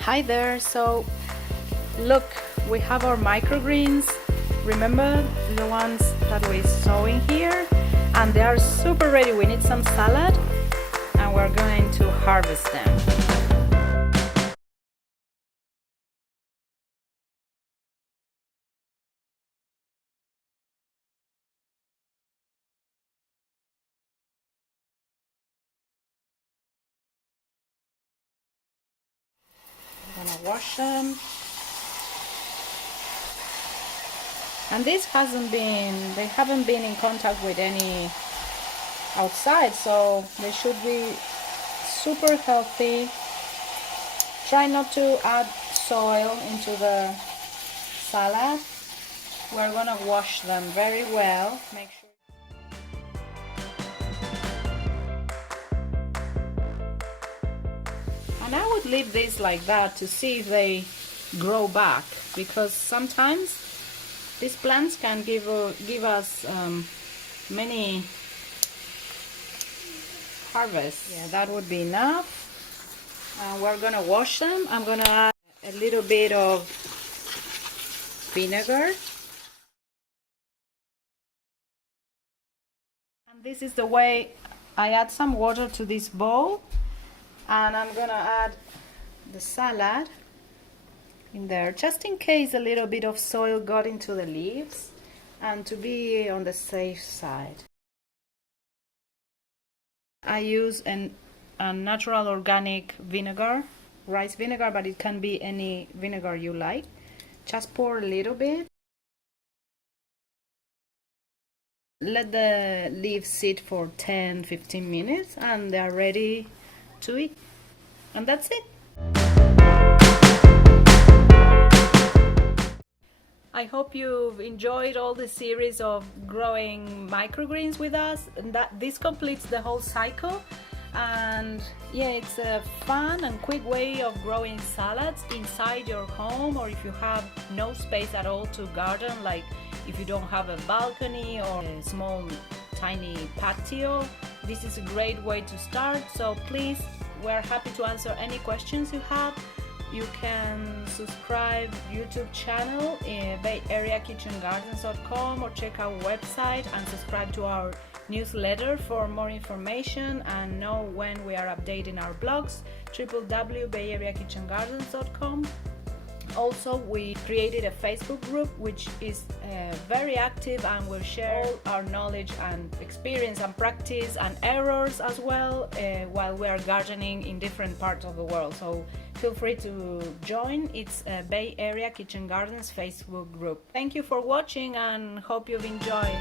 Hi there. So look, we have our microgreens. Remember the ones that we sowing here? And they are super ready. We need some salad and we're going to harvest them. I'm gonna wash them. And this they haven't been in contact with any outside, so they should be super healthy. Try not to add soil into the salad. We're gonna wash them very well. Make sure. And I would leave this like that to see if they grow back, because sometimes these plants can give us many harvests. Yeah, that would be enough. And we're gonna wash them. I'm gonna add a little bit of vinegar. And this is the way I add some water to this bowl. And I'm gonna add the salad in there, just in case a little bit of soil got into the leaves, and to be on the safe side. I use a natural organic vinegar, rice vinegar, but it can be any vinegar you like. Just pour a little bit. Let the leaves sit for 10-15 minutes and they are ready to eat. And that's it. I hope you've enjoyed all the series of growing microgreens with us, and that this completes the whole cycle. And yeah, it's a fun and quick way of growing salads inside your home, or if you have no space at all to garden, like if you don't have a balcony or a small tiny patio, this is a great way to start. So please, we're happy to answer any questions you have. You can subscribe YouTube channel in bayareakitchengardens.com, or check our website and subscribe to our newsletter for more information and know when we are updating our blogs, www.bayareakitchengardens.com. Also, we created a Facebook group which is very active, and we'll share all our knowledge and experience and practice and errors as well while we are gardening in different parts of the world. So feel free to join. It's a Bay Area Kitchen Gardens Facebook group. Thank you for watching and hope you've enjoyed.